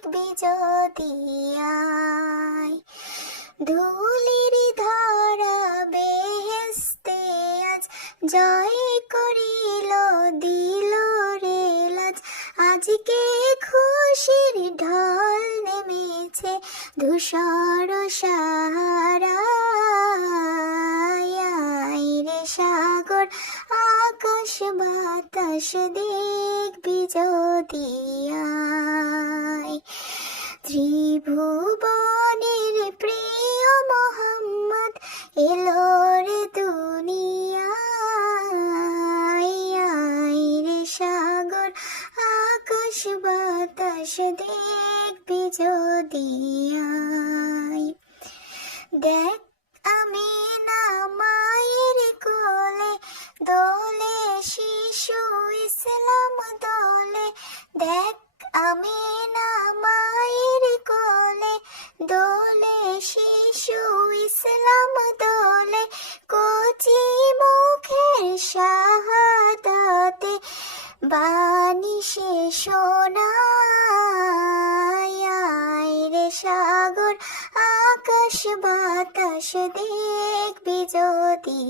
দেখবি যদি আয় ধুলির ধরা বেহেস্তে আজ জয় করিল, দিল রে লাজ। আজকে খুশির ঢল নেমেছে ধূসর সাহারায়। রে সাগর, আকাশ বাতাস দেখবি যদি ত্রিভুবনের প্রিয় মোহাম্মদ এলো রে দুনিয়ায় রে সাগর, আকাশ বাতাস দেখবি যদি দেখ আমি না মায়ের কোলে, দোলে শিশু ইসলাম দোলে। দেখ আমি না শিশু ইসলাম দোলে, কচি মুখের শাহাদাতে, বাণী সে রে সাগর, আকাশ বাতাস দেখবি যদি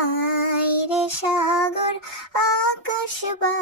আয় রে সাগর, আকাশ বা